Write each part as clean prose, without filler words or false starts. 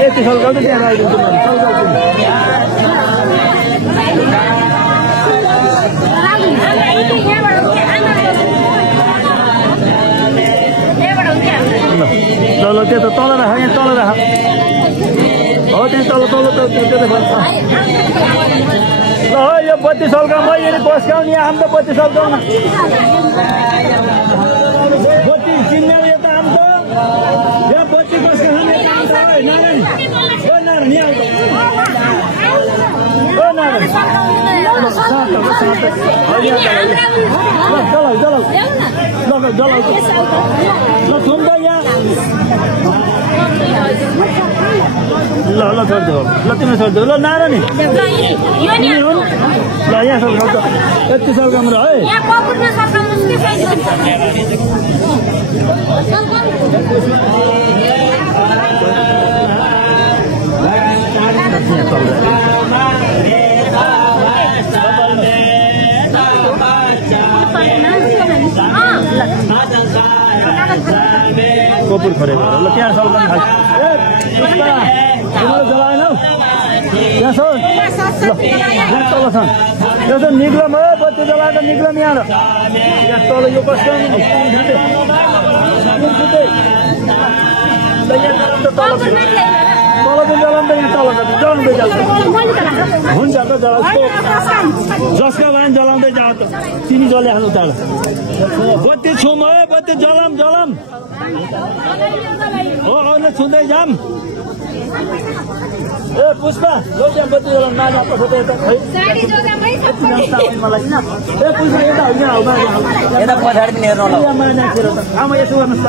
यति सल्काउ त त्यहाँ आइदिन्छु मैले ल ल त्यो त तल राख यहाँ तल राख हो त्यहाँ तल तल त्यो ल यो बत्ती सल्काउ मैले बस्काउने आम त बत्ती सल्काउन बत्ती किन्ने यता आम त यहाँ बत्ती बस्काउने आम त नारायण ओ नारायण यहाँ ओ नारायण जलाउ जलाउ जलाउ ल थुम त यहाँ ल ल छोड्देऊ ल तिमी छोड्देऊ ल नारायणी ल यहाँ सल्काउ त यति सल्काउनु र है कपुर खरेको ल त्यहाँ सल्काउनु थाल्छ तिमीले जलाएनौ त्यहाँ छ ल यहाँ तल छ यो त निक्लम हो बत्ती जलाएर निक्लम यहाँ यहाँ तल यो बस्काउनु तल पनि जलाउनु त यहाँ तल जलाउँदै जान्छ हुन्छ त जलाउँछ जसका भए जलाउँदै जाऊ त तिमी जलाइहाल्नु त बत्ती छुम है बत्ती जलाम जलाम हो आउने छुँदै जाम ए पुष्पा जो त्यहाँ बत्ती जलाउनु नानी पठाउँदै यता खै मलाई ए पुष्पा यता होइन यता पछाडि पनि हेर्नु होला आमा यसो गर्नुहोस्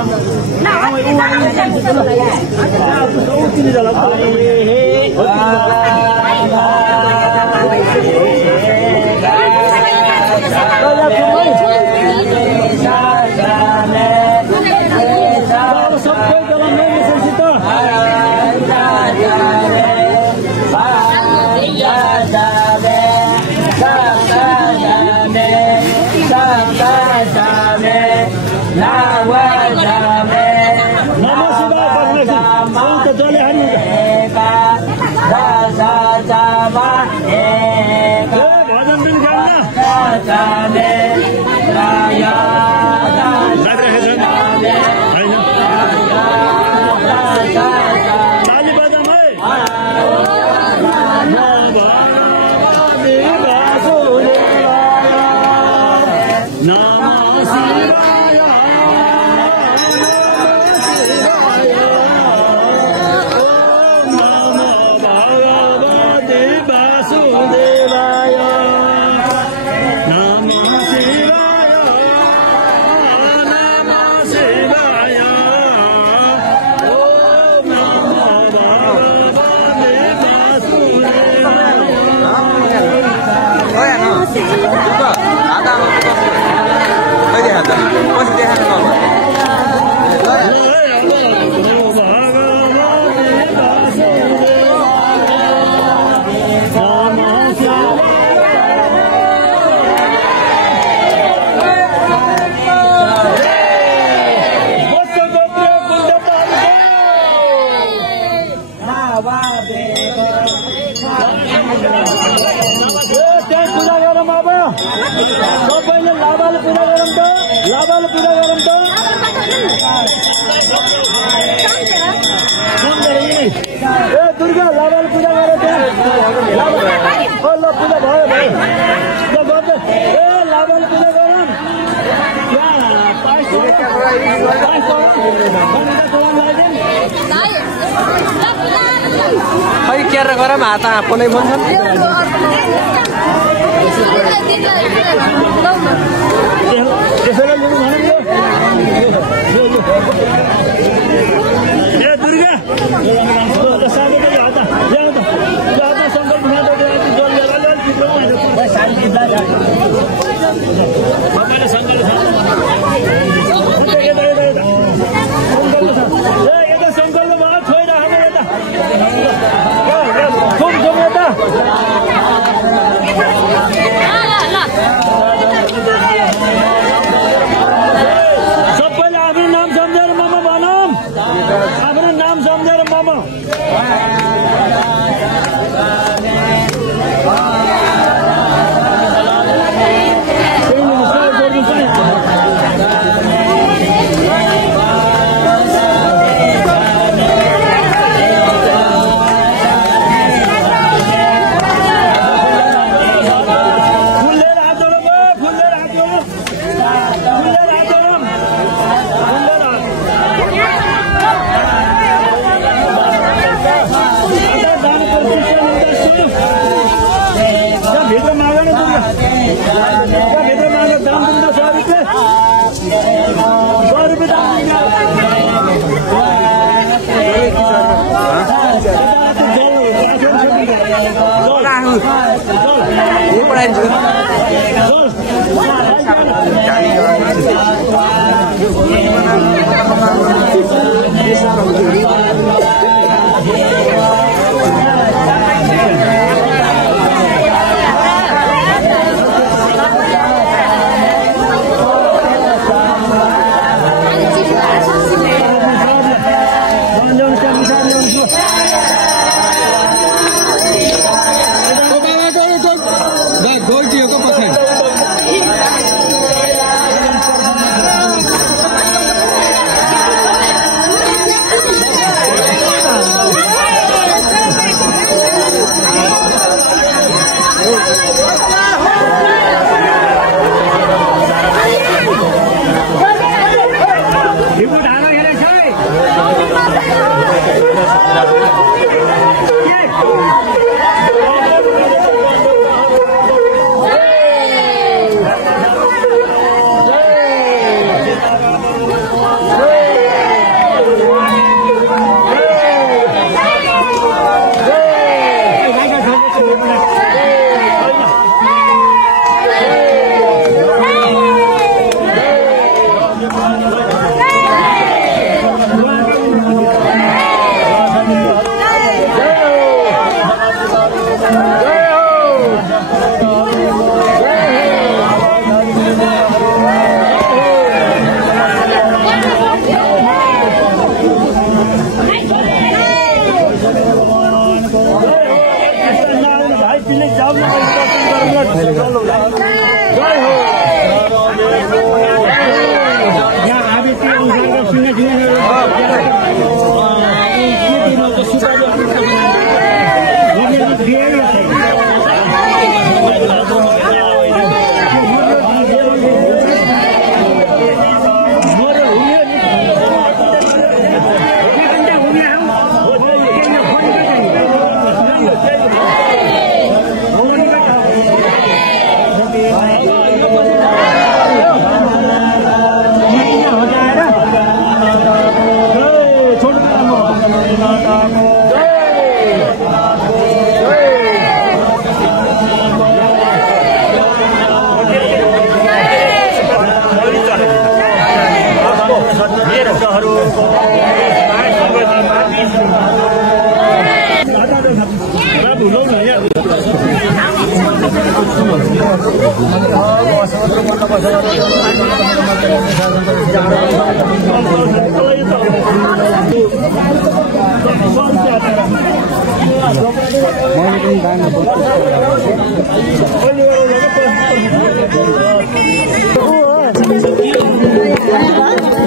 तिमी जलाउ दुर्गा लाभाले पूजा गरेर त्यहाँ पूजा भयो ए लाभाले पूजा गरौँ खै केयर गरौँ हात आफूलाई मन छ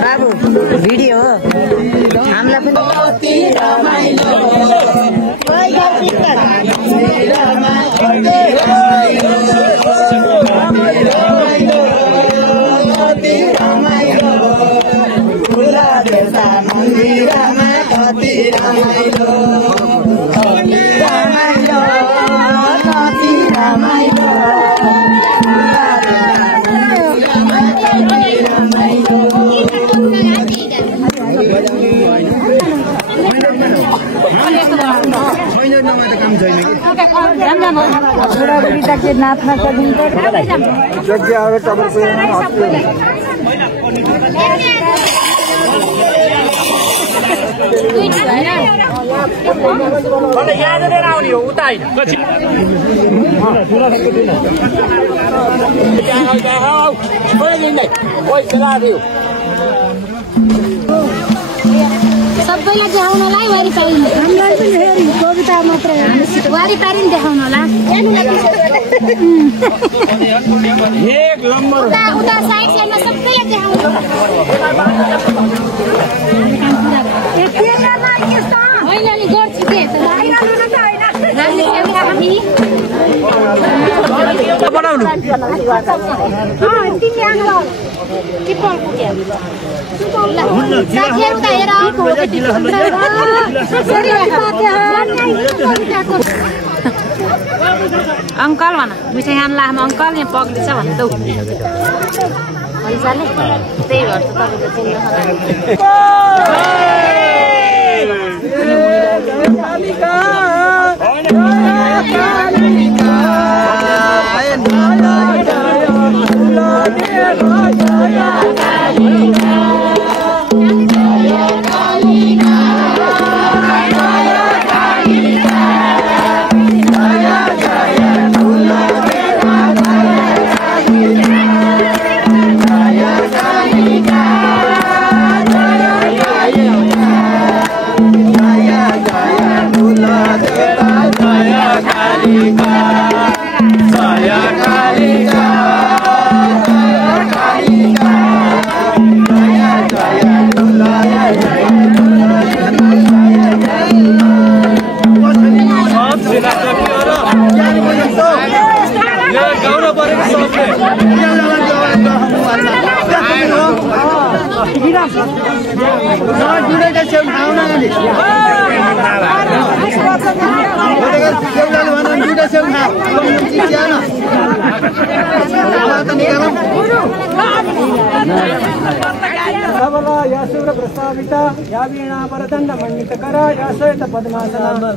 बाबु भिडियो हामीलाई नाच्न सकिन्छ आउने हो उता होइन सबैलाई देखाउनलाई वरिपरि कविता मात्रै वरिपरि देखाउनला एक नम्बर उता साइड साइडमा सबैलाई देखाउनु होइन नि गर्छु के बनाउनु अंकल भन मिठाई खान लामा अंकल यहाँ पक्रिछ भन्नु त पैसाले त्यही भएर त तपाईँको या शुभ्र प्रस्ताविता या वीणा वरदंड मंडितकरा या श्वेत पद्मासना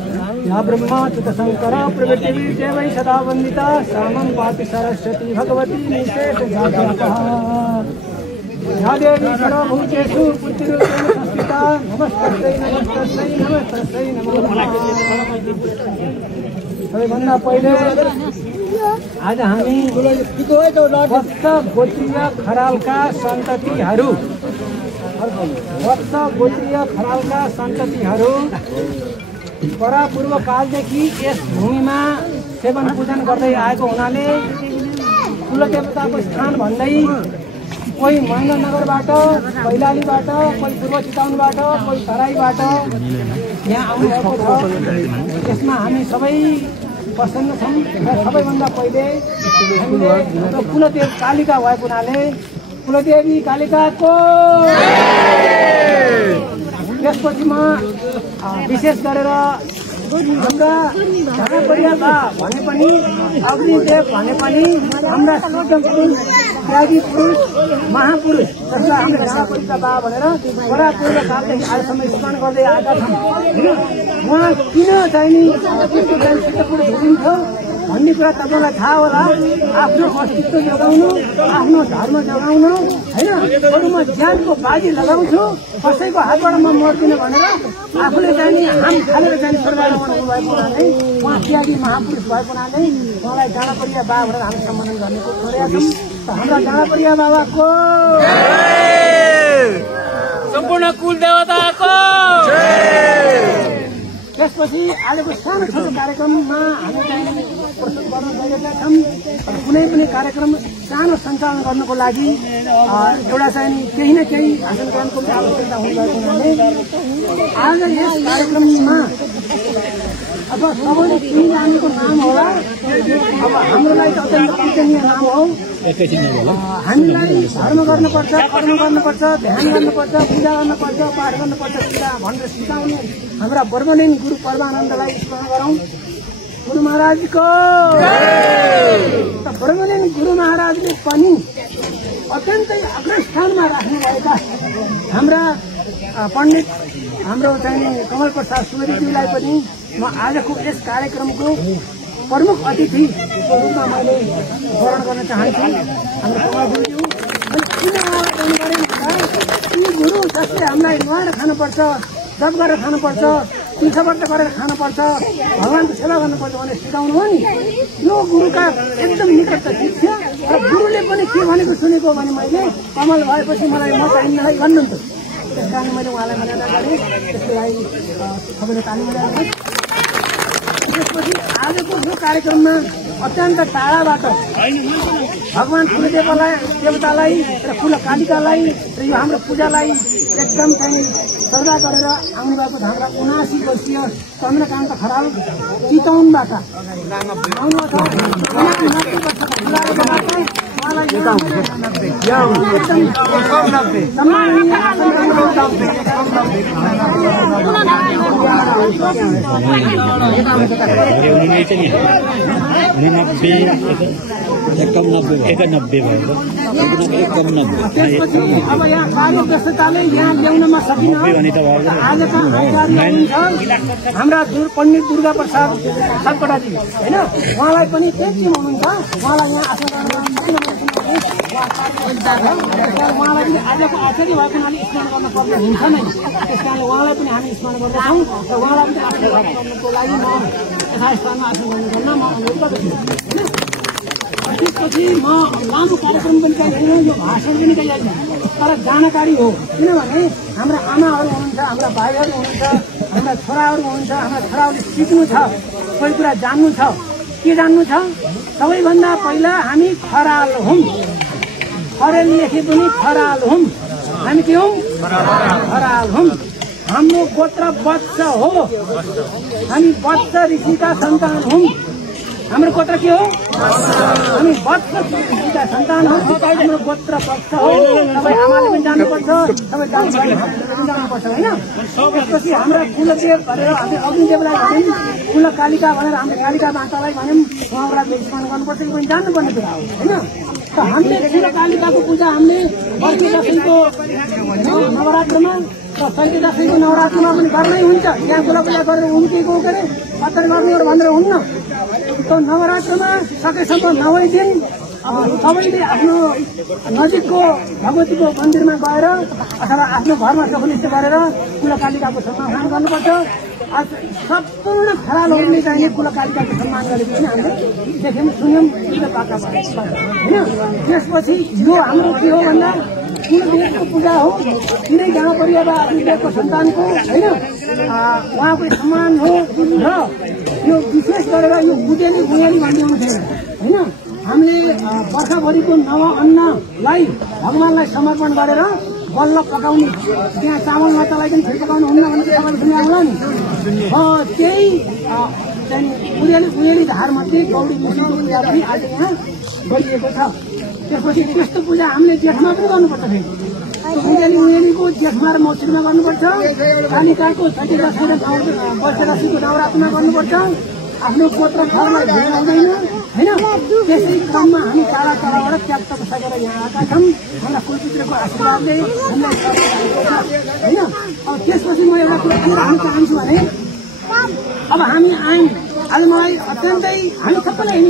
या ब्रह्माच्युत शंकर प्रवृत्ति देवै सदा वंदिता सामं पाति सरस्वती भगवती निशेष जातः या देवी सर्वभूतेषु पुत्रिरूपेण संस्थिता नमस्तस्यै नमस्तस्यै नमस्तस्यै नमो नमः। सबैभन्दा पहिले आज हामी वत्स गोत्रीय खरालका सन्ततिहरू परापूर्व कालदेखि यस भूमिमा सेवन पूजन गर्दै आएको हुनाले कुलदेवताको स्थान भन्दै कोही महेन्द्रनगरबाट, कैलालीबाट, कोही पूर्व चितवनबाट, कोही तराईबाट यहाँ आउनुभएको छ। यसमा हामी सबै प्रसन्न छौँ र सबैभन्दा पहिले हामीले कुलदेव कालिका भएको हुनाले कुलदेवी कालिकाको त्यसपछि म विशेष गरेर हाम्रा झाडापरिया बा भने पनि अग्निदेव भने पनि हाम्रा त्यागी पुरुष महापुरुष जसलाई हामीले झाडापरिया बा भनेर परापूर्व कालदेखि आजसम्म स्मरण गर्दै आएका छौँ। उहाँ किन चाहिँ सिद्धपुरुष हुनुहुन्थ्यो भन्ने कुरा तपाईँलाई थाहा होला। आफ्नो अस्तित्व जोगाउनु, आफ्नो धर्म जोगाउनु होइन, अरूमा ज्यानको बाजी लगाउँछु, कसैको हातबाट म मर्दिनँ भनेर आफूले चाहिँ नि हाम खालेर चाहिँ स्वर्गमा हुनुभएको हुनाले उहाँ त्यागी महापुरुष भएको हुनाले उहाँलाई डाँडापरिया बा भनेर हामी सम्बोधन गर्नेको छोडेका छौँ। हाम्रा डाँडापरिया बाबाको सम्पूर्ण कुल देवताको त्यसपछि आजको सानो छोटो कार्यक्रममा हामी चाहिँ प्रस्तुत गर्न गइरहेका छौँ। कुनै पनि कार्यक्रम सानो सञ्चालन गर्नको लागि एउटा चाहिँ केही न केही हासिल गर्नको आवश्यकता हुनुभएको हुनाले आज यस कार्यक्रममा अब सबैले चिनिजानेको नाम होला। अब हाम्रो लागि त अत्यन्त पूजनीय नाम हो। हामीलाई धर्म गर्नुपर्छ, कर्म गर्नुपर्छ, ध्यान गर्नुपर्छ, पूजा गर्नुपर्छ, पाठ गर्नुपर्छ भनेर सिकाउने हाम्रा बर्मलिन गुरु परमानन्दलाई स्मरण गरौँ। गुरु महाराजको बर्मलिन गुरु महाराजले पनि अत्यन्तै अग्रस्थानमा राख्नुभएका हाम्रा पण्डित हाम्रो चाहिँ कमल प्रसाद सुवेदीज्यूलाई पनि म आजको यस कार्यक्रमको प्रमुख अतिथिको रूपमा मैले स्मरण गर्न चाहन्छु। हाम्रो कमल गुरुज्यू किन उहाँलाई गर्नु पऱ्यो भन्दा यी गुरु जसले हामीलाई नुहाएर खानुपर्छ, जप गरेर खानुपर्छ, तीर्थव्रत गरेर खानुपर्छ, भगवानको सेवा गर्नुपर्छ भनेर सिकाउनु हो नि। यो गुरुका एकदम निकट शिक्षा र गुरुले पनि के भनेको सुनेको भने मैले कमल भएपछि मलाई म चाहिन्न है भन्नुहुन्थ्यो। त्यस कारण मैले उहाँलाई मर्यादा गरेँ। त्यसको लागि सबैले ताली बजाउनुहोस्। त्यसपछि आजको यो कार्यक्रममा अत्यन्त टाढाबाट भगवान कुलदेवतालाई र कुलकालिकालाई र यो हाम्रो पूजालाई एकदम चाहिँ श्रद्धा गरेर आउनु भएको हाम्रा 79 वर्षीय चन्द्रकान्त खराल चितवनबाट त्यसपछि अब यहाँ कार्य व्यस्तताले यहाँ ल्याउनमा सकिन। आजका आचार्य हाम्रा पण्डित दुर्गा प्रसाद सापकोटाजी होइन, उहाँलाई पनि त्यही टिम हुनुहुन्छ। उहाँलाई यहाँ उहाँलाई पनि आजको आचार्य भएको हुनाले स्मरण गर्न पर्ने हुन्छ नै। त्यस कारणले उहाँलाई पनि हामी स्मरण गर्दछौँ र उहाँलाई पनि आशीर्वाद गर्नुको लागि म यथास्थानमा आशीर्वाद गर्न म अनुरोध गर्दछु होइन। त्यसपछि म लामो कार्यक्रम पनि चाहिँदैन, यो भाषण पनि चाहिँदैन, तर जानकारी हो। किनभने हाम्रा आमाहरू हुनुहुन्छ, हाम्रा भाइहरू हुनुहुन्छ, हाम्रा छोराहरू हुनुहुन्छ। हाम्रा छोराहरूले सिक्नु छ, कोही कुरा जान्नु छ। के जान्नु छ? सबैभन्दा पहिला हामी खराल हौँ। खरेल लेखे पनि खराल हौँ। हामी के हौँ? खराल हौँ। हाम्रो गोत्र वत्स हो। हामी वत्स ऋषिका सन्तान हौँ। हाम्रो गोत्र के हो? हामी वत्स ऋषिका सन्तान हौँ। हाम्रो गोत्र वत्स हो। सबै आमाले पनि जान्नुपर्छ, सबै जान्नुपर्छ होइन। त्यसपछि हाम्रा कुलदेव भनेर हामी अग्निदेवलाई भन्यौँ, कुलकालिका भनेर हामीले कालिका मातालाई भन्यौँ। उहाँहरूलाई स्मरण गर्नुपर्छ, यो पनि जान्नुपर्ने कुरा हो होइन। त हामीले कुलकालिकाको पूजा हामीले बर्की दशैंको नवरात्रमा र चैते दशैंको नवरात्रमा पनि गर्नै हुन्छ। त्यहाँ कुला पूजा गरेर उम्केको के अरे पत्तर गर्नु भनेर हुन्न। त नवरात्रमा सकेसम्म 9 दिन सबैले आफ्नो नजिकको भगवतीको मन्दिरमा गएर अथवा आफ्नो घरमा चोखनिष्ठ गरेर कुलकालिकाको सम्मान गर्नुपर्छ। सम्पूर्ण खरालहरूले चाहिने कुलकालिकाको सम्मान गरेको पनि हामीले देख्यौँ, सुन्यौँ, पाका होइन। त्यसपछि यो हाम्रो के हो भन्दा कुलदेवको पूजा हो। तिनै गाउँ परिवार आदिदेवको सन्तानको होइन, उहाँको सम्मान हो। र यो विशेष गरेर यो बुटेली बुँयाली भन्ने हुन्थ्यो होइन। हामीले वर्षभरिको नव अन्नलाई भगवानलाई समर्पण गरेर बल्ल पकाउने, त्यहाँ चामल मातालाई पनि फेरि पकाउनु हुन्न भने तपाईँले सुन्या होला नि। त्यही बुँयाली धारमध्ये गौरी मुसीको पूजा पनि आज यहाँ गरिएको छ। त्यसपछि त्यस्तो पूजा हामीले जेठमा पनि गर्नुपर्छ। फेरि बुँयालीको जेठमा र मौसुरीमा गर्नुपर्छ। कालिकाको चैते दशैं र वर्ष दशैंको नवरात्रिमा गर्नुपर्छ। आफ्नो गोत्र घरलाई भेट्न हुँदैन होइन। त्यसै क्रममा हामी टाढा टाढाबाट त्याग तपस्या गरेर यहाँ आएका छौँ। हाम्रा कुलपुत्रको आशीर्वादले हामीलाई होइन। अब त्यसपछि म एउटा कुरा के राख्न चाहन्छु भने अब हामी आयौँ। आज मलाई अत्यन्तै हामी सबैलाई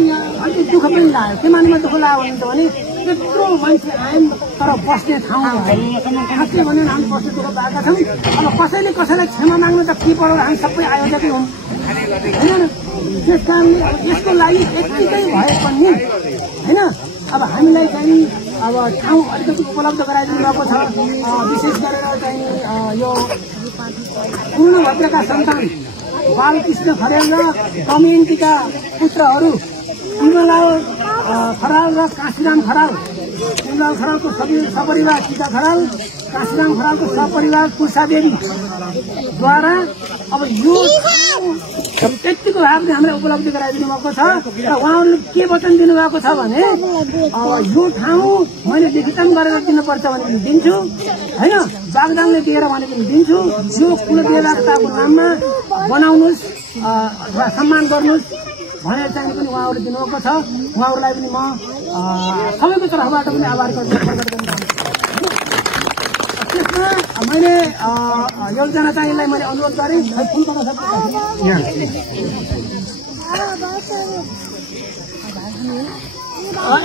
अलिकति दुःख पनि लाग्यो। के मानेमा दुःख लाग्यो भने त्यत्रो मान्छे आयौँ तर बस्ने ठाउँ खासै भन्यो भने हामी बस्ने दुःख पाएका छौँ। अब कसैले कसैलाई क्षमा माग्नु त के पऱ्यो, हामी सबै आयोजकै हौँ होइन। त्यस कारणले यसको लागि यत्तिकै भए पनि होइन अब हामीलाई चाहिँ अब ठाउँ अलिकति उपलब्ध गराइदिनु भएको छ। विशेष गरेर चाहिँ यो पूर्णभद्रका सन्तान बालकृष्ण खरेल र दमयन्तीका पुत्रहरू तिमलाल खराल र काशीराम खराल, तिमलाल खरालको सपरिवार सीता खराल, काशीराम खरालको सपरिवार पुर्सादेवीद्वारा अब यो त्यतिको भावले हामीलाई उपलब्धि गराइदिनु भएको छ। र उहाँहरूले के वचन दिनुभएको छ भने यो ठाउँ मैले लिखितन गरेर दिनुपर्छ भने पनि दिन्छु होइन, बागदानले दिएर भने पनि दिन्छु। यो कुलदेवताको नाममा बनाउनुहोस् अथवा सम्मान गर्नुहोस् भनेर चाहिँ पनि उहाँहरूले दिनुभएको छ। उहाँहरूलाई पनि म सबैको तर्फबाट पनि आभार प्रकट गर्न चाहन्छु। त्यसमा मैले एकजना चाहिँ यसलाई मैले अनुरोध गरेँ।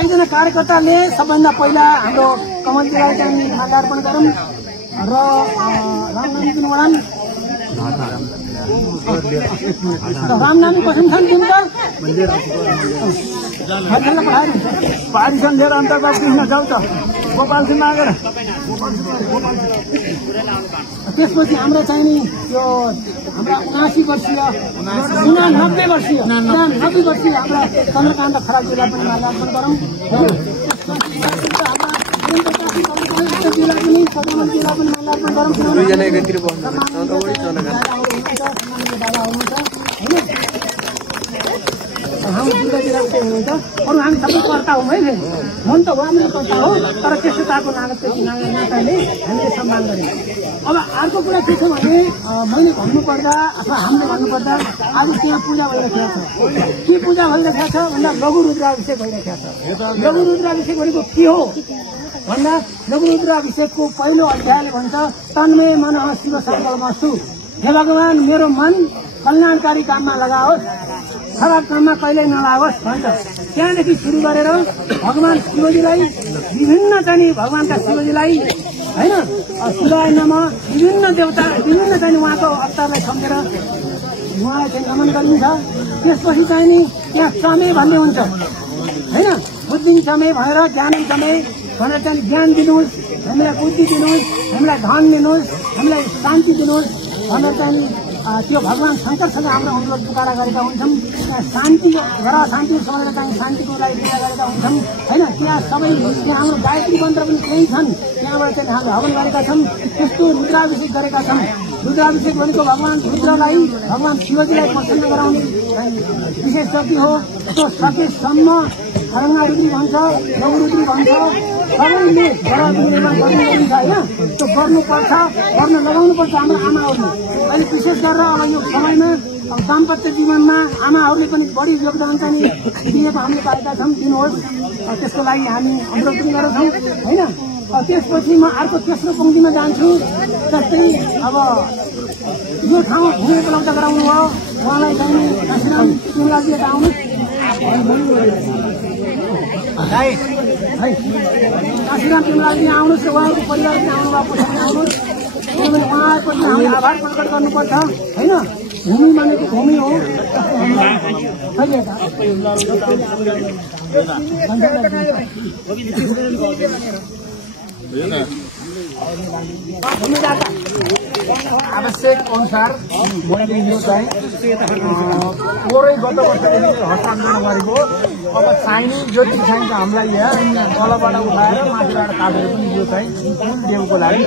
एकजना कार्यकर्ताले सबभन्दा पहिला हाम्रो कमलजीलाई चाहिँ माल्यार्पण गरौँ र रामनामी पनि वडान रामनामी कसम छन् तिनका पारिसन लिएर अन्तर्गत कृष्ण जाऊ त गोपालजी मागेर त्यसपछि हाम्रो चाहिँ नि यो हाम्रा 79 वर्षीय हाम्रा चन्द्रकान्त खराबजीलाई पनि माल्यार्पण गरौँ। हामी हामी सबै कर्ता हौँ है, मन त उहाँले कर्ता हो, तर त्यस्तोताको नाताले हामीले सम्मान गर्यौँ। अब अर्को कुरा के छ भने मैले भन्नुपर्दा अथवा हामीले भन्नुपर्दा आज त्यहाँ पूजा भइरहेको छ। के पूजा भइरहेको छ भन्दा लघु रुद्राभिषेक भइरहेको छ। लघु रुद्राभिषेक भनेको के हो भन्दा लघु रुद्राभिषेकको पहिलो अध्यायले भन्छ तन्मे मनः शिव सङ्कल्पमस्तु। हे भगवान मेरो मन कल्याणकारी काममा लगाओस्, खराब काममा कहिल्यै नलागोस् भन्छ। त्यहाँदेखि सुरु गरेर भगवान शिवजीलाई विभिन्न चाहिँ भगवानका शिवजीलाई होइन शिवाय नमः विभिन्न देवता विभिन्न चाहिँ उहाँको अवतारलाई सम्झेर उहाँलाई चाहिँ नमन गरिन्छ। त्यसपछि चाहिँ नि त्यहाँ समय भन्ने हुन्छ होइन, बुद्धि समय भएर ज्ञान समय भनेर चाहिँ ज्ञान दिनुहोस्, हामीलाई बुद्धि दिनुहोस्, हामीलाई धन दिनुहोस्, हामीलाई शान्ति दिनुहोस् भनेर चाहिँ त्यो भगवान शङ्करसँग हाम्रो अनुरोध पुकारा गरेका हुन्छौँ। शान्ति घर शान्ति समयमा चाहिँ शान्तिको लागि पूजा गरेका हुन्छौँ होइन। त्यहाँ सबै त्यहाँ हाम्रो गायत्री मन्त्र पनि केही छन्, त्यहाँबाट चाहिँ हामीले हवन गरेका छौँ। त्यस्तो रुद्राभिषेक गरेका छौँ। रुद्राभिषेक भनेको भगवान रुद्रलाई भगवान शिवजीलाई प्रसन्न गराउने विशेष शक्ति हो। त्यो सकेसम्म खरङ्गा रुद्री भन्छ, लघु रुद्री भन्छ, सबैले घर निर्माण गर्नु गरिन्छ होइन। त्यो गर्नुपर्छ, गर्न लगाउनुपर्छ हाम्रो आमाहरूले। अहिले विशेष गरेर अब यो समयमा दाम्पत्य जीवनमा आमाहरूले पनि बढी योगदान चाहिँ दिएको हामीले पाएका छौँ, दिनुहोस्। त्यसको लागि हामी अनुरोध पनि गर्छौँ होइन। त्यसपछि म अर्को तेस्रो पङ्क्तिमा जान्छु। जस्तै अब यो ठाउँ भूमि उपलब्ध गराउनु भयो उहाँलाई चाहिँ काशीराम तिमलाजीले आउनुहोस् है, काशीराम तिमलाजी आउनुहोस्, उहाँको परिवार चाहिँ आउनुभएको छ आउनुहोस्। उहाँको चाहिँ हामीले आभार प्रकट गर्नुपर्छ होइन। भूमि मानेको भूमि हो आवश्यक अनुसार मैले यो चाहिँ थोरै गत वर्षदेखि हस्तान्तरण गरेको। अब चाहिने जति चाहिन्छ हामीलाई यहाँ तलबाट उठाएर माथिबाट काटेर पनि यो चाहिँ कुल देवको लागि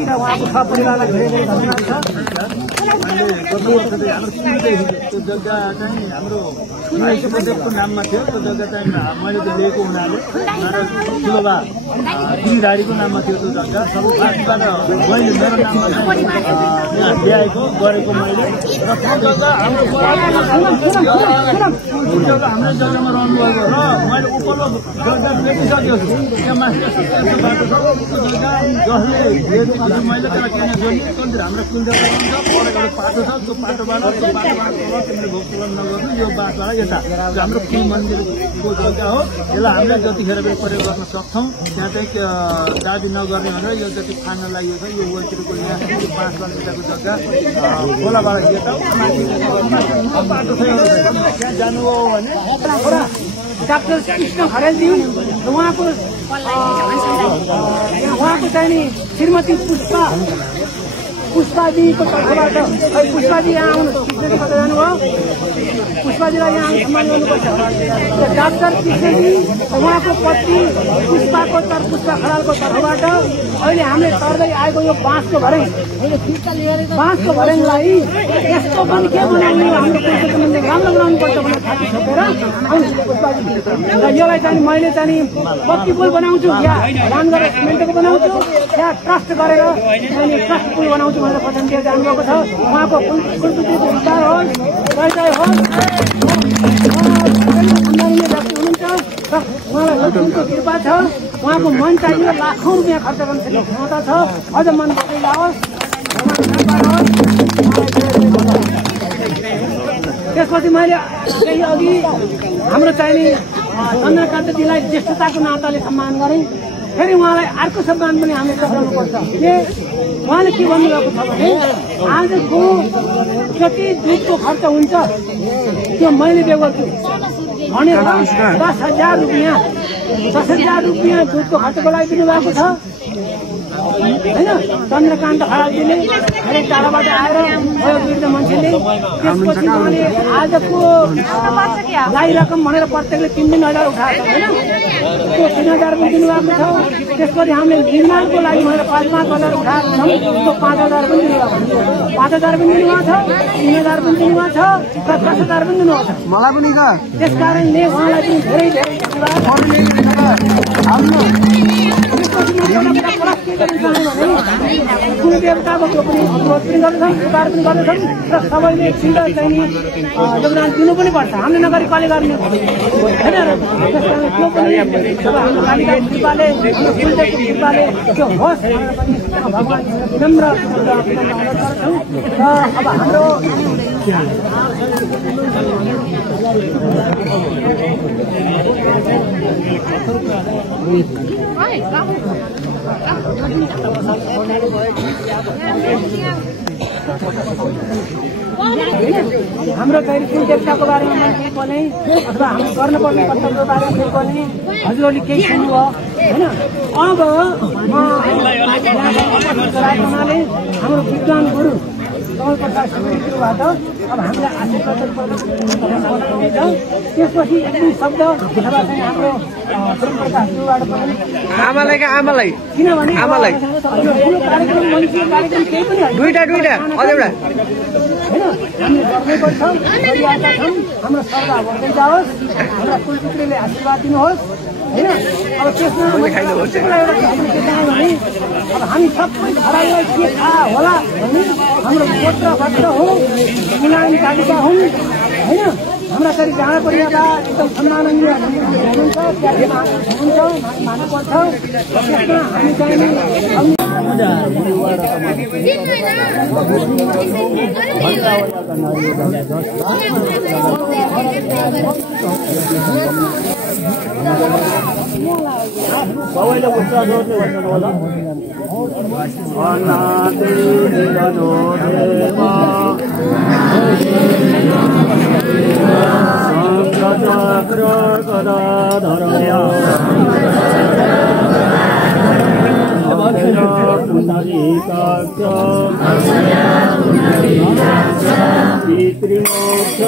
र उहाँको छ परिवारलाई धेरै धेरै धन्यवाद छ। गत वर्ष चाहिँ हाम्रो त्यो जग्गा चाहिँ हाम्रो देवको नाममा थियो। त्यो जग्गा चाहिँ मैले त लिएको हुनाले ठुलोबा गिरिधारीको नाममा थियो त्यो जग्गा। सबै पार्टीबाट मैले मेरो नाममा यहाँ ल्याएको गरेको मैले। र त्यो जग्गा हाम्रो हाम्रो जग्गामा रहनुभएको र मैले उपलब्ध जग्गा बेचिसकेको छु। त्यहाँ माथि बाटो छ त्यो जग्गा जसले हेर्नु मैले त्यसलाई किन जोड्ने हाम्रो कुलदेवता हुन्छ एउटा पाटो छ। त्यो पाटोबाट तिमीले भोगपुलन नगर्नु यो बाटोबाट यता हाम्रो कुल मन्दिरको जग्गा हो। यसलाई हामीले जतिखेर पनि प्रयोग गर्न सक्छौँ। त्यहाँ चाहिँ दाबी नगर्ने भनेर यो जति फान्न लागि छ यो वैतिरको यहाँ 5 किलोमिटरको जग्गा खोलाबाट यता बाटो छ। त्यहाँ जानुभयो भने डाक्टर कृष्ण खरेलजी उहाँको चाहिँ नि श्रीमती पुष्पाजीको तर्फबाट पुष्पाजी यहाँ आउनुहोस्। कृष्णजी कता जानुभयो? पुष्पाजीलाई यहाँ सम्मान गर्नुपर्छ। डाक्टर कृष्णजी उहाँको पत्नी पुष्पा खरालको तर्फबाट अहिले हामीले तर्दै आएको यो बाँसको भर्याङलाई यस्तो पनि के बनाउने हाम्रो पुस्तकले राम्रो बनाउनुपर्छ भनेर छाती छोपेर पुष्पाजी र यसलाई चाहिँ मैले चाहिँ पक्की पुल बनाउँछु या दान गरेर सिमेन्टको बनाउँछु या ट्रस्ट गरेर ट्रस्ट पुल बनाउँछु भनेर वचन दिएर जानुभएको छ। उहाँको कुलपुत्रीको विचार होस्, परिचय होस्, सम्माननीय व्यक्ति हुनुहुन्छ र उहाँलाई लक्ष्मीको कृपा छ। उहाँको मन चाहियो लाखौँ रुपियाँ खर्च गर्न सक्ने क्षमता छ। अझ मन बढ्दै जाओस्। त्यसपछि मैले केही अघि हाम्रो चाहिने चन्द्रकान्तजीलाई ज्येष्ठताको नाताले सम्मान गरेँ। फेरि उहाँलाई अर्को सम्मान पनि हामीले गर्नुपर्छ। उहाँले के भन्नुभएको छ भने आजको जति दुधको खर्च हुन्छ त्यो मैले बेगर्छु। भनेर 10,000 रुपियाँ 10,000 रुपियाँ दुधको खर्चको लागि दिनुभएको छ होइन। चन्द्रकान्त खरालजीले धेरै टाढाबाट आएर सहयोग दिने मान्छेले त्यसपछि उहाँले आजको गाई रकम भनेर प्रत्येकले 3,000 उठाएको होइन, त्यो 3,000 पनि दिनुभएको छ। त्यसपछि हामीले निर्माणको लागि भनेर 5,000 उठाएको छौँ, त्यो 5,000 पनि दिनुभएको छ, 5,000 पनि दिनुभएको छ, 3,000 पनि दिनुभएको छ, 10,000 पनि दिनुभएको छ मलाई पनि। त्यस कारणले उहाँलाई पनि धेरै धेरै कुल देवताको त्यो पनि अनुरोध पनि गर्दछौँ, स्वीकार पनि गर्दछौँ र सबैले एकछिन चाहिँ योगदान दिनु पनि पर्छ। हामीले नगरी कसले गर्ने होइन। त्यस कारण त्यो पनि अब हाम्रो कालिदाको कृपाले कुलदेवको कृपाले त्यो होस् भगवान विनम्र अनुरोध गर्छौँ। र अब हाम्रो हाम्रो गैर कुल देवताको बारेमा मैले केही भने अथवा हामी गर्नुपर्ने कर्तव्यको बारेमा केही भने हजुरहरूले केही सुन्नुभयो होइन। अब म हुनाले हाम्रो विद्वान गुरु कमलप्रसाद सुब्बाबाट अब हामीलाई आशीर्वाद पर्नेछ। त्यसपछि एक दुई शब्द अथवा चाहिँ हाम्रो कमलप्रसाद सुब्बाबाट पनि आमालाई किनभने आमालाई कार्यक्रम मनुष्य कार्यक्रम केही पनि दुईटा अझ एउटा होइन हामीले गर्नै पर्छ, गरिरहेका छौँ। हाम्रो श्रद्धा बढ्दै जाओस्, हाम्रा कुलपुत्रीले आशीर्वाद दिनुहोस् होइन। अब त्यसमा भने अब हामी सबै खराबलाई के थाहा होला भने हाम्रो गोत्र भक्त हो, मुलायम कालिका हुन् होइन। हाम्रा करि जाँडा परिवारका एकदम सम्माननीय हुनुहुन्छ, हुनुहुन्छ मान्नुपर्छ। त्यसमा हामी चाहिँ सबैले उत्साह जोड्ने भन्नु होला। चक्र गदाधरया पितृमोक्ष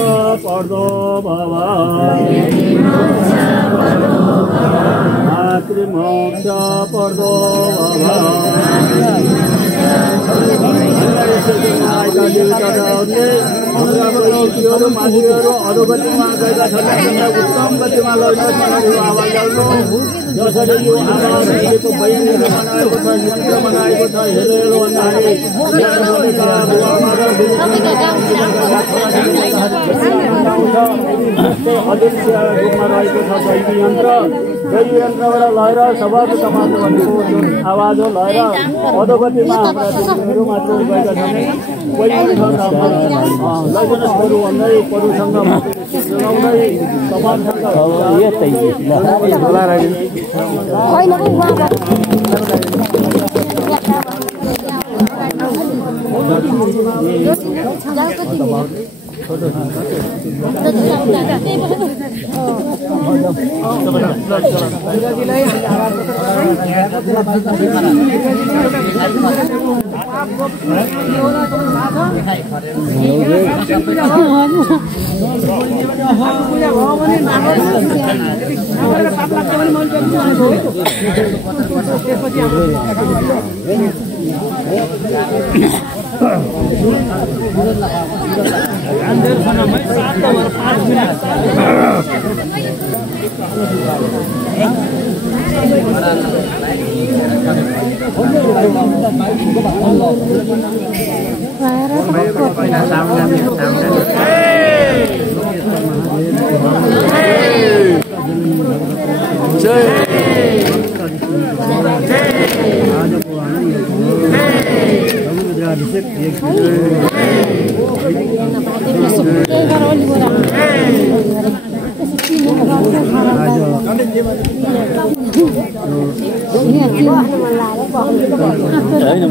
पर्दो भवा मातृमोक्ष पर्दो भवा मान्छेहरू अधोगतिमा गएका छन्, उत्तम गतिमा लड्न आवाज आउनु। जसरी यो आवाज अहिलेको बयानले बनाएको छ, यन्त्र बनाएको छ, हेरेर भन्दाखेरि अदृश्य रूपमा रहेको छ दैवी यन्त्र। दैवी यन्त्रबाट लएर सबैको समाजको भनेको जुन आवाज हो लएर अधोगतिमा हाम्रा दिदीहरू मात्र गएका छन्। कोही लैजनसहरू भन्दै परुसँग जलाउँदै समाजसँग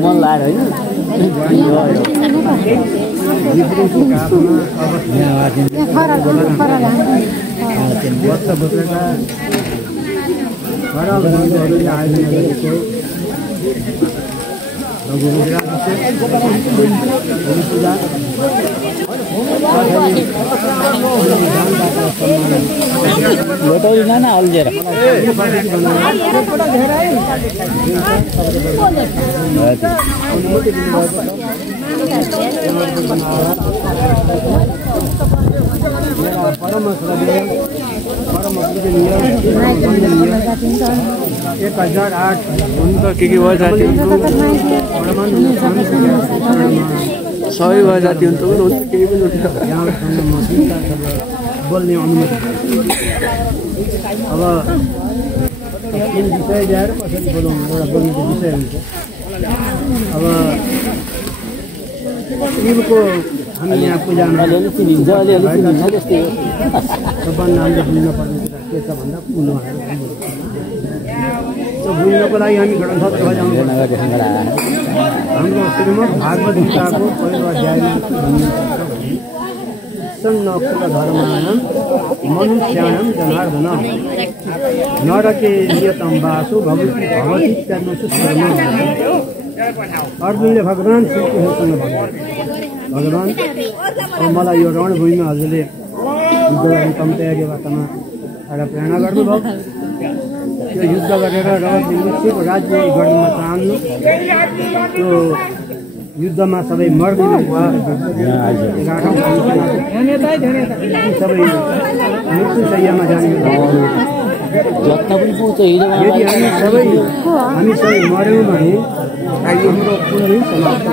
मन लाग्यो होइन वर्षभित्रका खराब बन्धुहरूले आयोजना गरेको पूजा परम श्रद्धेय परम पूजनीय 1008 उनको के भयो जाति सबै भयो जाति हुन्छ केही पनि बोल्ने अनुमति अब कुन विषय ल्याएर कसरी बोलाउनु एउटा बोल्ने विषय हुन्छ अब शिवको हामी यहाँ पूजामा सबभन्दा हामीले बुझ्नुपर्ने कुरा के छ भन्दा पुल भनेर त्यो बुझ्नको लागि हामी ग्रन्थ बजाउनु हाम्रो श्रीमद् भागवत गीताको पहिलो अध्यायमा सन्नकुल धर्माणां मनुष्याणां जनार्दन नरके नियतं वासो भवति कर्मसु कर्म अर्जुनले भगवान श्रीकृष्णसँग भन्यो भगवान मलाई यो रणभूमिमा हजुरले युद्ध गर्ने कम तयारी अवस्थामा एउटा प्रेरणा गर्नुभयो त्यो युद्ध गरेर रगतको राज्य गर्नमा चाहनु त्यो युद्धमा सबै मर्दिनु सबै मृत्युशय्यामा जाने यदि हामी सबै मर्यौँ भने हाम्रो कुनै समाप्त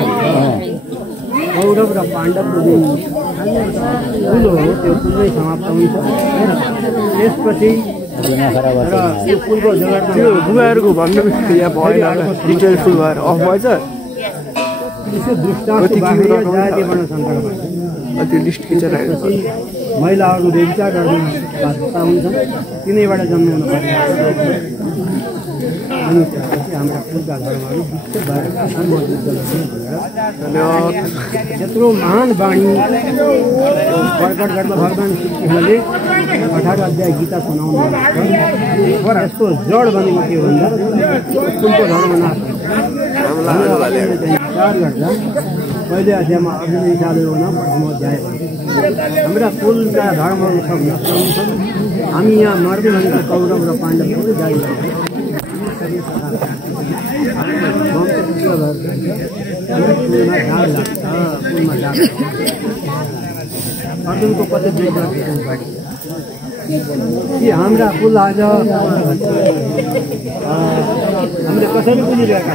कौरव र पाण्डवको जुन ठुलो हो त्यो कुनै समाप्त हुन्छ त्यसपछि र यो पुलको जग्गामा त्यो गुवाहरूको भन्नु यहाँ भएन डिटेल फुल भएर अफ भएछ त्यसो दृष्टान्त बाहिर जाति वर्ण सङ्कटमा त्यो लिस्ट खिचेर महिलाहरू व्यभिचार गर्ने बाध्यता हुन्छ तिनैबाट जन्माउनु पर्ने अनि त्यसपछि हाम्रा पुलका धर्महरू विकसित भएर यत्रो महान बाणी प्रकट गर्न भगवान श्रीकृष्णले 18 अध्याय गीता सुनाउनु भएको यसको जड भनेको के भन्दा पुलको धर्म नाश विचार गर्दा पहिले अध्यायमा अर्जुनले चाल्यो प्रथम अध्याय हाम्रा कुलका धर्महरू सब नष्ट हुन्छन् हामी यहाँ मर्दै भनेको कौरव र पाण्डवहरू जारी अर्जुनको कति कि हाम्रा कुल आज हामीले कसरी बुझिरहेका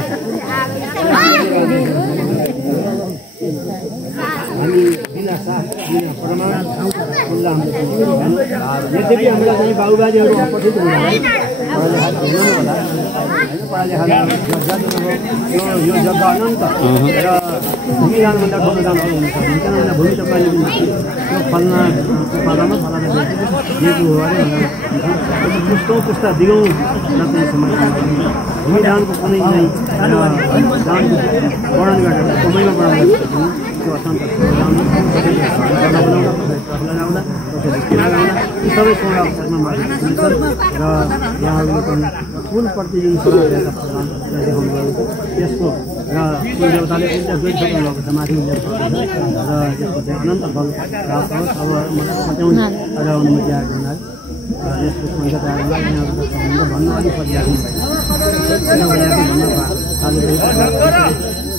हामी बिना साथ बिना प्रमाण यद्यपि हाम्रा चाहिँ बाबुबाजेहरू अपठित होला यो जग्गा अनन्त र भूमिदानभन्दा ठुलो दानहरू हुन्छ भूमि त कहिले पनि त्यो फल्ना पालामा फलाना दिएको हो अरे पुस्तौँ पुस्ता दिगौँ नकुनै समस्या भूमिदानको कुनै चाहिँ दानको वर्णन गरेर समयमा बढाउन त्यो अत्यन्त यी सबै पूर्ण अवसरमा मानिन्छ र यहाँहरूले पनि कुलप्रति जुन देखाउनु भएको त्यसको र कुल देवताले उल्टा गरिसक्नु भएको छ माथि र त्यसको चाहिँ अनन्त फल प्राप्त होस् अब मलाई पत्याउने र अनुमति आएको हुनाले यसको सङ्गतहरूलाई यहाँहरूको सम्बन्ध भन्न अलिक सजिलो किनभने भन्न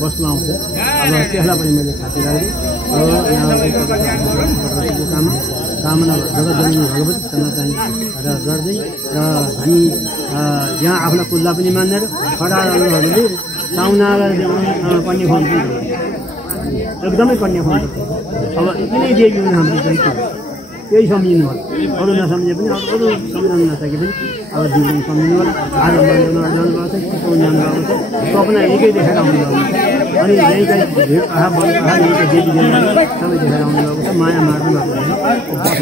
बस्नु आउँछ अब त्यसलाई पनि मैले खाती राखेँ अब यहाँहरूको कामना जगतजननी भगवती चाहिँ र गर्दै र हामी यहाँ आफ्ना कुललाई पनि मानेर खडाहरूले साउना कन्या खुवाउनु एकदमै कन्या खुवाउनु अब किनै दिएको हाम्रो चाहिँ त्यही सम्झिनु होला अरू नसम्झे पनि अरू सम्झाउन नसके पनि अब दिनु सम्झिनु होला आज जानुभएको छ चिसो जानुभएको छ सपना एकै देखेर आउनुभएको छ अनि यहीँ चाहिँ देवी सबै देखेर आउनुभएको छ माया मार्नु भएको छ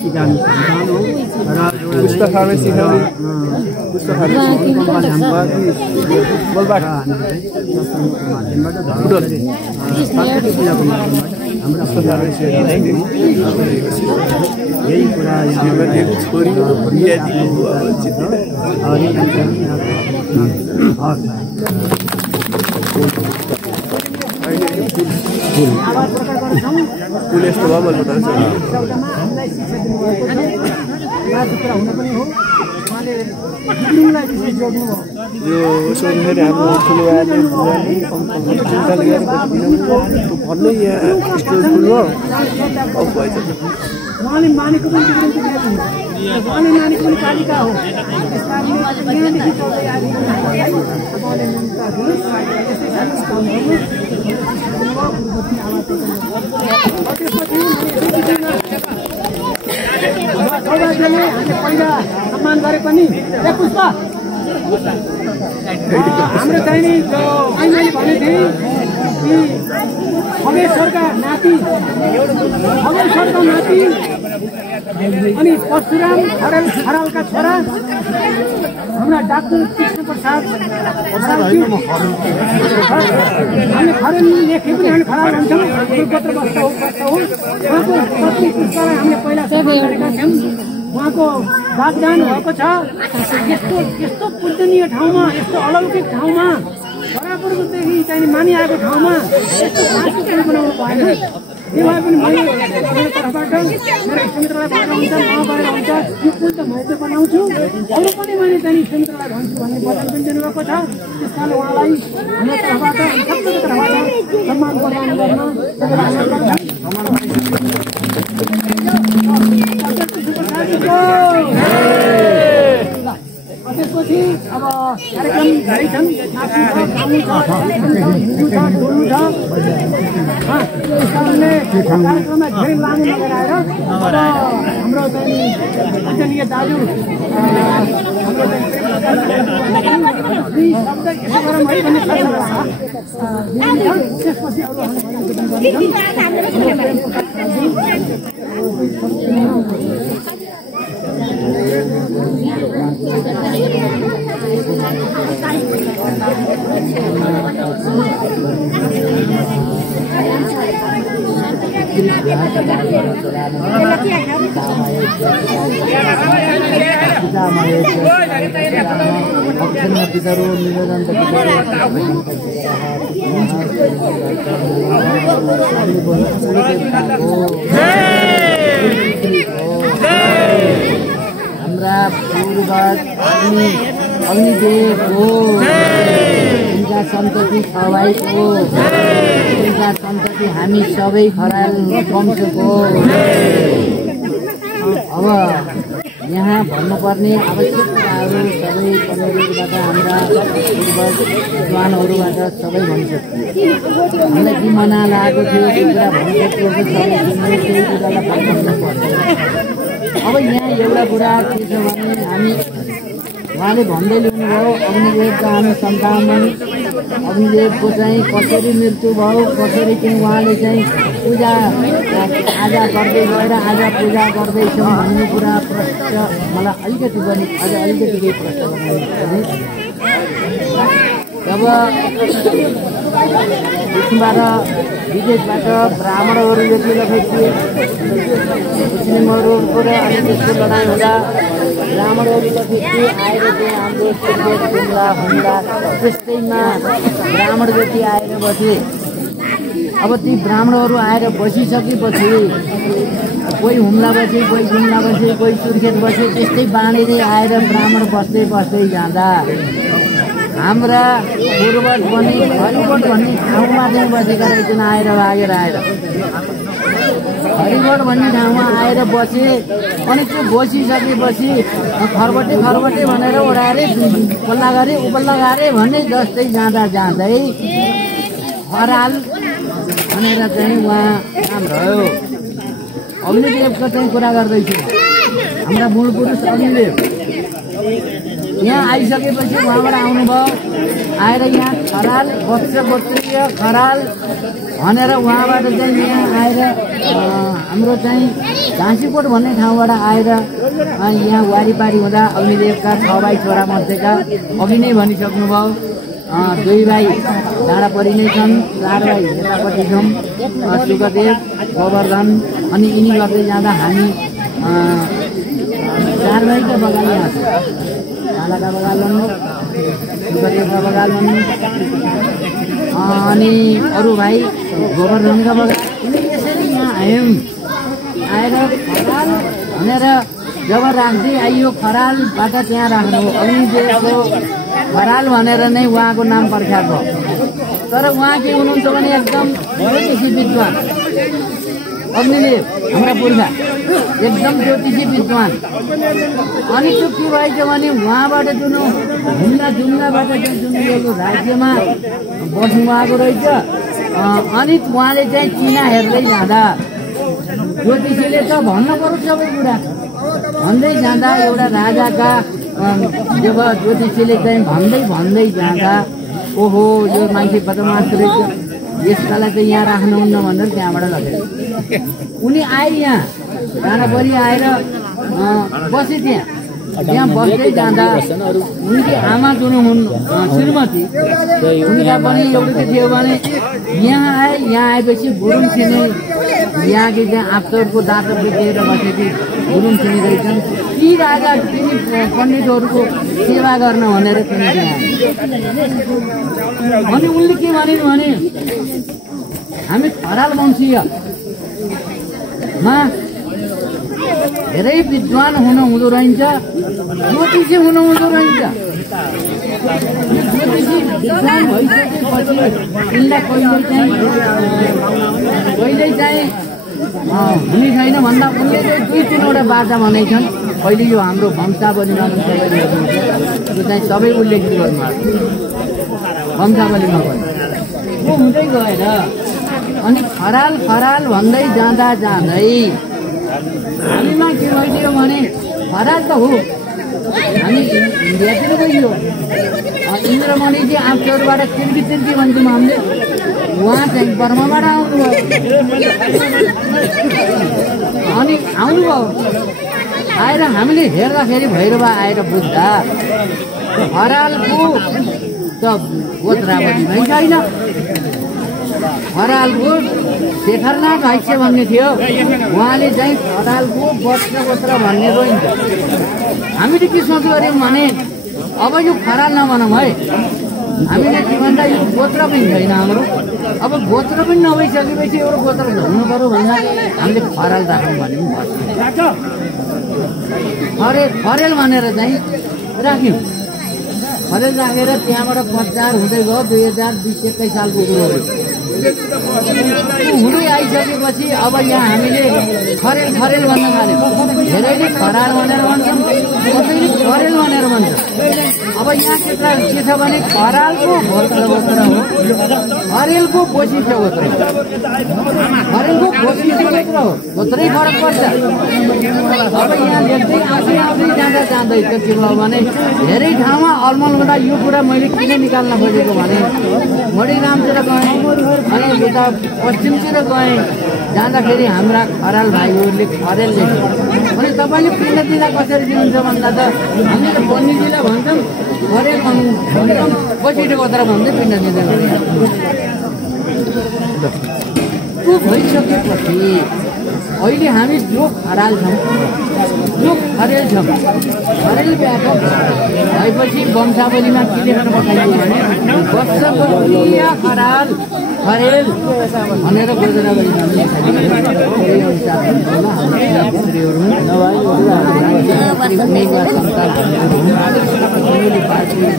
सिकाउने सन्तान हो र पुष्पा फार्मेसी खाने पुष्पा फार्मेसी बोलबाट यही कुरा छोरी फुल यस्तो भयो मैले बताउँछु यो सोध्दाखेरि हाम्रो ठुलो आएर भन्नै यहाँ यस्तो फुल हो उहाँले मानेको पनि उहाँले मानेको पनि पालिका हो त्यस कारणले यहाँदेखि चल्दै सौभाग्यले हामीले पहिला सम्मान गरे पनि पुष्पा हाम्रो चाहिने जो मैले भनेको थिएँ कि खगेश्वरका नाति अनि परशुराम खरालका छोरा हाम्रा डाक्टर कृष्ण प्रसाद हामीले खरेल लेखे पनि हामी खराल भन्छौँ गोत्र बस्दा हो उहाँको पत्नी पुष्पालाई हामीले पहिला गरेका थियौँ उहाँको वागदान भएको छ यस्तो पूजनीय ठाउँमा यस्तो अलौकिक ठाउँमा बराबरदेखि चाहिँ मानिआएको ठाउँमा यस्तो साँचो पनि बनाउनु भएन यो भए पनि मैले मेरो तर्फबाट मेरो इष्टमित्रलाई भनेर हुन्छ म गएर हुन्छ यो पुल त मैले बनाउँछु अरू पनि मैले चाहिँ इष्टमित्रलाई भन्छु भन्ने वचन पनि दिनुभएको छ त्यस कारण उहाँलाई हाम्रो तर्फबाट सबैको तर्फबाट सम्मान प्रदान गर्न त्यसपछि अब कार्यक्रम धेरै छन् नाच्नु छ गाउनु छ हिँड्नु छ डुल्नु छ त्यस कारणले कार्यक्रममा धेरै लामो लगेर आएर अब हाम्रो चाहिँ पूजनीय दाजु हाम्रो शब्द यसो गरौँ है भन्ने त्यसपछि अरू हाम्रा पूर्वज अग्निदेव हो उनका सन्तति सबाईको उनका सन्तति हामी सबै खराल वंशको अब यहाँ भन्नुपर्ने आवश्यक कुराहरू सबै परिवारबाट हाम्रा पूर्वज विद्वानहरूबाट सबै भन्छ हामीलाई के मना लागेको थियो त्यो कुरा भनिसकेको त्यही कुरालाई भन्नु पर्छ अब यहाँ एउटा कुरा के छ भने हामी उहाँले भन्दै ल्याउनुभयो अग्निदेवका हामी सन्तान अग्निदेवको चाहिँ कसरी मृत्यु भयो कसरी चाहिँ उहाँले चाहिँ पूजा आजा गर्दै गएर आज पूजा गर्दैछौँ भन्ने कुरा प्रश्न मलाई अलिकति पनि अझ अलिकति केही प्रश्न बनाउनु जब देशबाट विदेशबाट ब्राह्मणहरू यतिलाई थिए मुस्लिमहरूको र अनि त्यसको लडाइँ हुँदा ब्राह्मणहरू जति आएर चाहिँ हाम्रो हुँदा त्यस्तैमा ब्राह्मण जति आएर बसे अब ती ब्राह्मणहरू आएर बसिसकेपछि कोही हुम्ला बसे कोही जुम्ला बसे कोही सुर्खेत बसे त्यस्तै बाँडेरै आएर ब्राह्मण बस्दै बस्दै जाँदा हाम्रा पूर्वज पनि हरिगोठ भन्ने ठाउँमा चाहिँ बसेका रहेछन् आएर लागेर आएर हरिगोठ भन्ने ठाउँमा आएर बसे अनि त्यो बसिसकेपछि खरबटे भनेर ओढाएर पल्ला गरे उपल्ला गरे भन्ने जस्तै जाँदा जाँदै खराल भनेर चाहिँ उहाँ नाम रह्यो अग्निदेवको चाहिँ कुरा गर्दैछु हाम्रा मूल पुरुष अग्निदेव यहाँ आइसकेपछि उहाँबाट आउनुभयो आएर यहाँ खराल वत्सगोत्रीय खराल भनेर उहाँबाट चाहिँ यहाँ आएर हाम्रो चाहिँ झाँसीकोट भन्ने ठाउँबाट आएर यहाँ वारिपारी हुँदा अग्निदेवका 6 भाइ छोरा मध्येका अघि नै भनिसक्नुभयो 2 भाइ डाँडा परि नै छन्, 4 भाइ यतापट्टि छौँ, सुखदेव गोवर्धन अनि यिनी गर्दै जाँदा हामी 4 भाइका बगाली यहाँ छ। कालाका बगाल भन्नु, सुखदेवका बगाल भन्नु अनि अरू भाइ गोवर्धनका बगाल। यसरी यहाँ आयौँ, आएर खराल भनेर जब राख्दै आइयो खरालबाट त्यहाँ राख्नु अग्निदेवको खराल भनेर नै उहाँको नाम प्रख्यात भयो। तर उहाँ के हुनुहुन्छ भने एकदम ज्योतिषी विद्वान अग्निदेव हाम्रा पुर्खा एकदम ज्योतिषी विद्वान। अनि त्यो के भएछ भने उहाँबाट जुन जुम्लाबाट जुन राज्यमा बस्नु भएको रहेछ। अनि उहाँले चाहिँ चिना हेर्दै जाँदा ज्योतिषीले त भन्नु पर्यो सबै कुरा भन्दै जाँदा एउटा राजाका जब ज्योतिषीले चाहिँ भन्दै जाँदा ओहो यो मान्छे बदमास रहेछ, यसकालाई चाहिँ यहाँ राख्नुहुन्न भनेर त्यहाँबाट लगेर उनी आए यहाँ डाँडापरि आएर बसे। त्यहाँ बस्दै जाँदा उनकी आमा जुन हुन् श्रीमती उनका पनि एउटा के थियो भने यहाँ आए। यहाँ आएपछि गुरुङ छिने यहाँकी चाहिँ आप्तहरूको दाँतो बेचेर बसेकी गुरुङ छिने रहेछन्। ती राजा तिनी पण्डितहरूको सेवा गर्न भनेर तिनी त्यहाँ अनि उनले के भनिन् भने हामी खराल वंशीयमा धेरै विद्वान हुनुहुँदो रहेछ, ज्योतिषी हुनुहुँदो रहेछ। ज्योतिषी विद्वान भइसकेपछि यिनलाई कहिले चाहिँ हुने छैन भन्दा उनले चाहिँ 2-3वटा बाचा भनेछन्। पहिले यो हाम्रो वंशावलीमा त्यो चाहिँ सबै उल्लेखित गर्नुभएको वंशावलीमा पनि त्यो हुँदै गएर अनि खराल खराल भन्दै जाँदा हामीमा के भइदियो भने खराल त हो हामी इन्डियातिर गइयो। इन्द्रमणिजी आफूहरूबाट तिर्की भन्छौँ हामीले, उहाँ चाहिँ बर्माबाट आउनुभयो। अनि आउनुभयो आएर हामीले हेर्दाखेरि भैरवा आएर बुझ्दा खरालको त गोत्रावती नै छैन, खरालको शेखरनाथ भाइसे भन्ने थियो, उहाँले चाहिँ खरालको गोत्र भन्ने रोइन्छ। हामीले के सोच्यो अरे भने अब यो खराल नभनौँ है, हामीले के भन्दा यो गोत्र पनि छैन हाम्रो, अब गोत्र पनि नभइसकेपछि एउटा गोत्र हुनु पर्यो भन्दा हामीले खराल राखौँ भन्ने खरेल भनेर चाहिँ राख्यौँ। खरेल राखेर त्यहाँबाट प्रचार हुँदै गयो। 2020-21 सालको कुरो हुँदै आइसकेपछि अब यहाँ हामीले खरेल भन्न थाल्यौँ। धेरैले खराल भनेर भन्छन्, कसैले खरेल भनेर भन्छ। अब यहाँ के छ भने खरालको गोत्र हो, खरेलको वैशिष्ट्य गोत्र हो, खरेलको वैशिष्ट्य गोत्र हो, गोत्रै फरक पर्छ। अब यहाँ लेख्दै आउँदै जाँदै के भयो भने धेरै ठाउँमा अलमल हुँदा यो कुरा मैले किन निकाल्न खोजेको भने मणिग्रामतिर गएँ अनि यता पश्चिमतिर गएँ जाँदाखेरि हाम्रा खराल भाइहरूले खरेल लेख्छ। अनि तपाईँले पिण्ड दिँदा कसरी दिनुहुन्छ भन्दा त हामीले त पन्नीजीलाई भन्छौँ, खरेल भन्छौँ, वैशिष्ट्य गोत्र भन्दै पिण्ड दिँदै त्यो भइसकेपछि अहिले हामी जो खराल छौँ जो खरेल छौँ, खरेल व्यापक भएपछि वंशावलीमा के लेख्न पठाइयो भने वत्सगोत्रीय खराल खरेल भनेर गोत्रावलीमा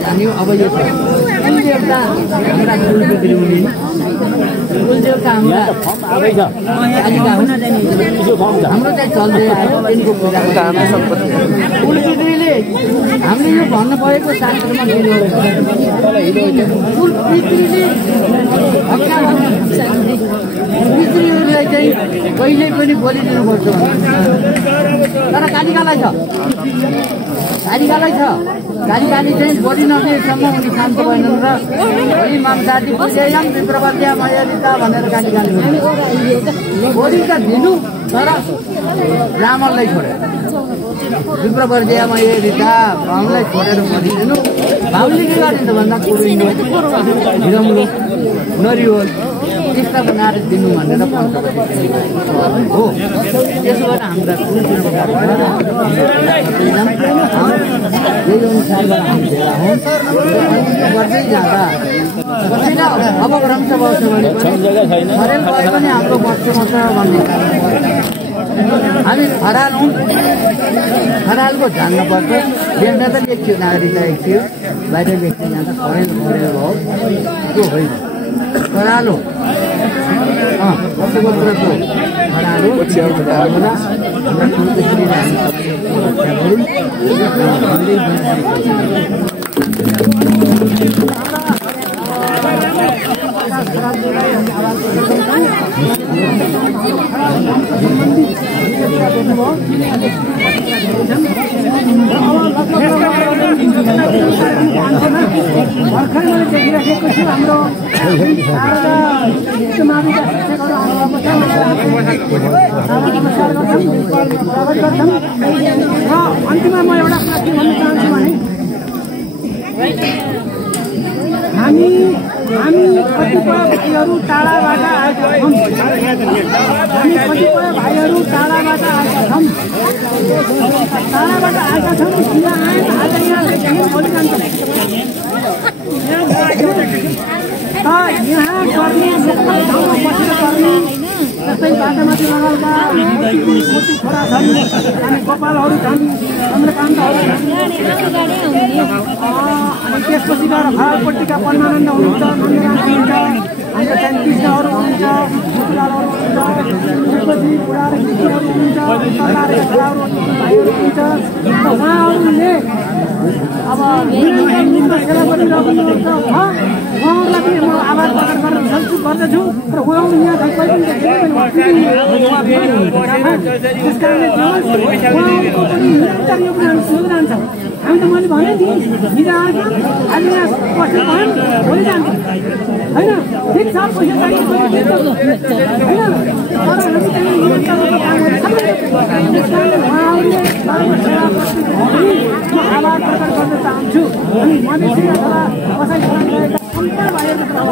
जान्यो। अब यो कुलदेवता हाम्रा कुलदेवी हुने, कुलदेवता हाम्रा हाम्रो चाहिँ चल्दै आयो तिनको पूजा। कुलपितृले हामीले यो भन्नु परेको शास्त्रमा कुलपितृले पितृहरूलाई चाहिँ कहिले पनि बोलिदिनुपर्छ तर कालिकालाई छ कालिकाली चाहिँ बोली नदिएसम्म उनी शान्त भएनन् र भोलि मामजाति बुझेयम विप्रबद्या मयरिता भनेर कालिकाली बोली त दिनु तर ब्राह्मणलाई छोडेर विप्रबद्या मयरिता ब्राह्मणलाई छोडेर बोलिदिनु भाउले के गरिन्छ भन्दा हिरमुलो नरिवल त्यस्ता बनाएर दिनु भनेर हो त्यसो भएर हामीलाई यही अनुसारबाट हामी भेला हौँ गर्दै जाँदा कसैलाई अब रम्छ बस्छ भने पनि खरेल भए पनि हाम्रो बस्छ भन्ने हामी खराल हौँ खरालको जान्नुपर्छ देख्दा त लेख्थ्यो नागरिकता एक थियो बाहिर लेख्थ्यो यहाँ त खरेल भयो त्यो होइन खरालो गोत्रको खरालो भर्खर देखिराखेको छु हाम्रो अन्तिममा म एउटा कुरा के भन्न चाहन्छु भने हामी कतिपय भाइहरू टाढाबाट आएका छौँ टाढाबाट आएका छौँ आज यहाँ बोलिरहन्छ यहाँ गर्ने लोकल ठाउँमा बसेर गर्ने जस्तै बाटामाथि बगालका मोटी छोरा छन् अनि गोपालहरू छन् चन्द्रकान्तहरू अनि त्यसपछि गएर खरालपट्टिका परमानन्द हुनुहुन्छ नन्दराम हुनुहुन्छ हाम्रो चाहिँ कृष्णहरू हुनुहुन्छ मुकुलालहरू हुनुहुन्छ त्यसपछि बुढा र कृष्णहरू हुनुहुन्छ सरकारका छोराहरू भाइहरू हुनुहुन्छ उहाँहरूले अब सेवा गरिरहनुहुन्छ उहाँहरूलाई पनि म आभार प्रकट गर्न गर्दछु र उहाँहरू यहाँ खै पनि त्यस कारणले उहाँहरूको पनि निरन्तर योगदान छ हामी त मैले भने थिएँ हिजो आज आज यहाँ बसेर भएन भोलि जान्छ होइन ठिक छ पैसा चाहियो होइन तर हामी चाहिँ निरन्तर काम म आभार प्रकट गर्न चाहन्छु अनि मधेसी अथवा कसै रहेका सम्पूर्ण भाइहरूको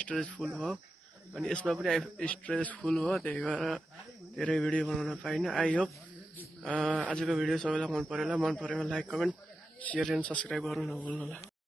स्टोरेज फुल भयो अनि यसमा पनि स्टोरेज फुल भयो त्यही भएर धेरै भिडियो बनाउन पाइनँ। आई होप आजको भिडियो सबैलाई मन पऱ्यो होला। मन परेमा like comment share and subscribe गर्नु नभुल्नु होला।